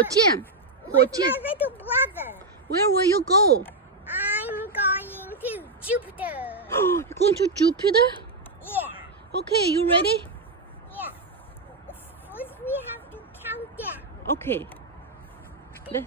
火箭。 With my little brother. Where will you go? I'm going to Jupiter. You're going to Jupiter? Yeah. Okay, you ready? Yeah. First we have to count down. Okay. Let